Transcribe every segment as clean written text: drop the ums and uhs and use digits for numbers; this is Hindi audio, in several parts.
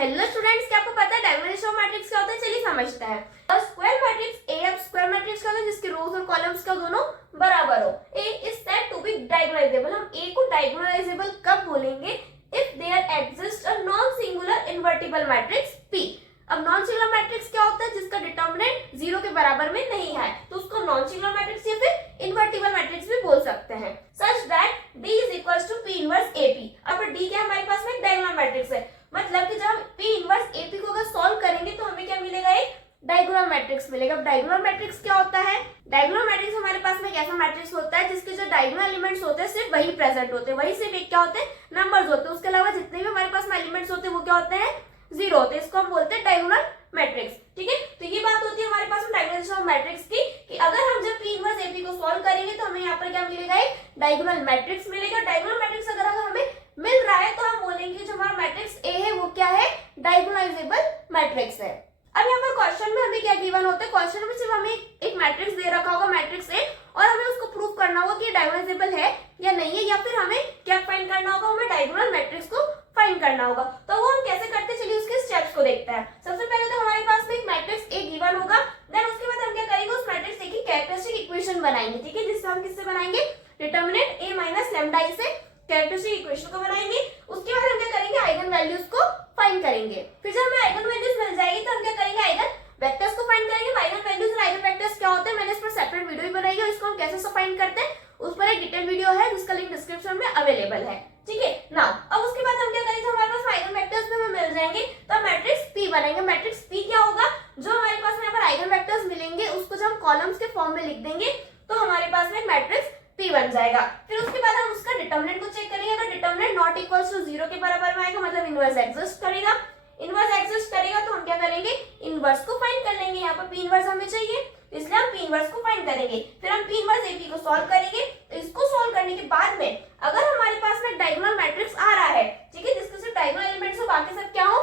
हेलो स्टूडेंट्स, क्या आपको पता है डायगोनलाइजेशन ऑफ मैट्रिक्स क्या होता है? चलिए समझते हैं। स्क्वायर मैट्रिक्स ए, अब स्क्वायर मैट्रिक्स क्या होता है जिसके रोज और कॉलम्स का दोनों बराबर हो। A is said to be diagonalizable. हम ए को डायगोनलाइजेबल कब बोलेंगे? If there exist a non singular invertible matrix P. अब नॉन सिंगुलर मैट्रिक्स क्या होता है? जिसका डिटर्मिनेंट 0 के बराबर में नहीं है, तो उसको नॉन सिंगुलर मैट्रिक्स या फिर इन्वर्टिबल मैट्रिक्स भी बोल सकते हैं। Such that D is equals to P inverse AP। अब D क्या हमारे पास में? डायगोनल मैट्रिक्स है, मतलब कि जब हम P इनवर्स AP को अगर सॉल्व करेंगे तो हमें क्या मिलेगा? एक डायगोनल मैट्रिक्स मिलेगा। अब डायगोनल मैट्रिक्स क्या होता है? डायगोनल मैट्रिक्स हमारे पास में एक ऐसा मैट्रिक्स होता है जिसके जो डायगोनल एलिमेंट्स होते हैं सिर्फ वही प्रेजेंट होते हैं, वही सिर्फ एक क्या होते हैं? नंबर्स होते हैं। उसके अलावा जितने भी हमारे पास में एलिमेंट्स होते हैं वो क्या होते हैं? 0 होते हैं। इसको हम बोलते हैं डायगोनल मैट्रिक्स। ठीक है, तो ये बात होती है हमारे पास में डायगोनलाइजेशन ऑफ मैट्रिक्स की, कि अगर हम जब P इनवर्स AP को सॉल्व करेंगे तो हमें यहाँ पर क्या मिलेगा? एक डायगोनल मैट्रिक्स मिलेगा। डायगोनल मैट्रिक्स अगर हमें मिल रहा है तो हम बोलेंगे जो हमारा मैट्रिक्स A है वो क्या है? डायगोनलाइजेबल मैट्रिक्स है। अब यहाँ पर क्वेश्चन में हमें क्या गिवन होता है? क्वेश्चन में सिर्फ हमें एक मैट्रिक्स दे रखा होगा, मैट्रिक्स A, और हमें उसको प्रूव करना होगा कि डायगोनलाइजेबल है या नहीं है, या फिर हमें क्या फाइंड करना होगा? हमें डायगोनल मैट्रिक्स को फाइंड करना होगा। तो वो हम कैसे करते हैं, चलिए उसके स्टेप्स को देखते हैं। सबसे पहले तो हमारे पास में एक मैट्रिक्स A गिवन होगा, देन उसके बाद हम क्या करेंगे? उस मैट्रिक्स A की कैरेक्टरिस्टिक इक्वेशन बनाएंगे। ठीक है, जिससे हम किससे बनाएंगे? Determinant A minus lambda I से कैरेक्टरिस्टिक इक्वेशन को बनाएंगे। उसके बाद हम क्या करेंगे? आइगन वैल्यूज को फाइंड करेंगे। फिर जब हमें आइगन वैल्यूज मिल जाएगी तो हम क्या करेंगे? आइगन वेक्टर्स को फाइंड करेंगे। आइगन वैल्यूज और आइगन वेक्टर्स क्या होते हैं मैंने इस पर सेपरेट वीडियो भी बनाई है, इसको हम कैसे फाइंड करते हैं उस पर एक डिटेल वीडियो है जिसका लिंक डिस्क्रिप्शन में अवेलेबल है। ठीक है ना, अब उसके बाद हम क्या करेंगे? हमारे पास आइगन वेक्टर्स भी हमें मिल जाएंगे तो हम मैट्रिक्स P बनाएंगे। मैट्रिक्स P क्या होगा? जो हमारे पास में यहाँ पर आइगन वेक्टर्स मिलेंगे उसको जब हम कॉलम्स के फॉर्म में लिख देंगे तो हमारे पास में मैट्रिक्स P बन जाएगा। फिर उसके बाद हम उसका डिटर्मिनेंट को चेक करेंगे। अगर डिटर्मिनेंट नॉट इक्वल्स टू 0 के बराबर में आएगा मतलब इनवर्स एग्जिस्ट करेगा। इनवर्स एग्जिस्ट करेगा तो हम क्या करेंगे? इनवर्स को फाइंड कर लेंगे। यहाँ पर P इनवर्स हमें चाहिए, इसलिए हम P इनवर्स को फाइंड करेंगे। फिर हम P इनवर्स AP को सॉल्व करेंगे। इसको सॉल्व करने के बाद में अगर हमारे पास में डायगोनल मैट्रिक्स आ रहा है, ठीक है, जिसके सिर्फ डायगोनल एलिमेंट्स हो बाकी सब क्या हो?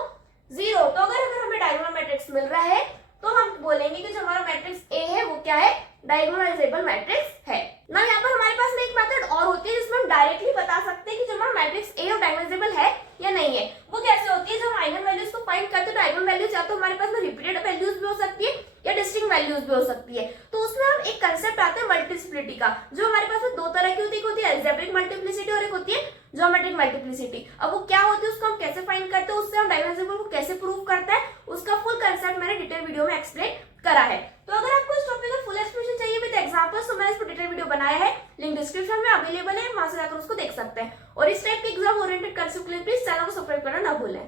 0, तो अगर हमें डायगोनल मैट्रिक्स मिल रहा है तो हम बोलेंगे कि जो हमारा मैट्रिक्स A है वो क्या है? डायगोनलाइजेबल मैट्रिक्स है ना। यहाँ पर हमारे पास में एक मेथड और होती है जिसमें हम डायरेक्टली बता सकते हैं कि जो हमारा मैट्रिक्स A है डायगोनलाइजेबल है या नहीं है। वो कैसे होती है? जब हम आइगन वैल्यूज को फाइंड करते हैं तो आइगन वैल्यूज या तो हमारे पास में रिपीटेड वैल्यूज भी हो सकती है या डिस्टिंक्ट वैल्यूज भी हो सकती है। तो उसमें हम एक कंसेप्ट आता है मल्टीप्लिसिटी का, जो हमारे पास में दो तरह की होती है। एक होती है अलजेब्रिक मल्टीप्लिसिटी और एक होती है ज्योमेट्रिक मल्टीप्लिसिटी। अब वो क्या होती है, उसको हम कैसे फाइंड करते हैं, उससे हम डायगोनलाइजेबल को कैसे प्रूव करते हैं, उसका फुल कंसेप्ट मैंने डिटेल वीडियो में एक्सप्लेन करा है। तो अगर आपको इस टॉपिक का फुल एक्सप्लेनेशन चाहिए विद एग्जांपल्स तो मैंने इस पर डिटेल वीडियो बनाया है, लिंक डिस्क्रिप्शन में अवेलेबल है, वहां से जाकर उसको देख सकते हैं। और इस टाइप के एग्जाम ओरिएंटेड कंसेप्ट के लिए प्लीज चैनल को सब्सक्राइब करना ना भूलें।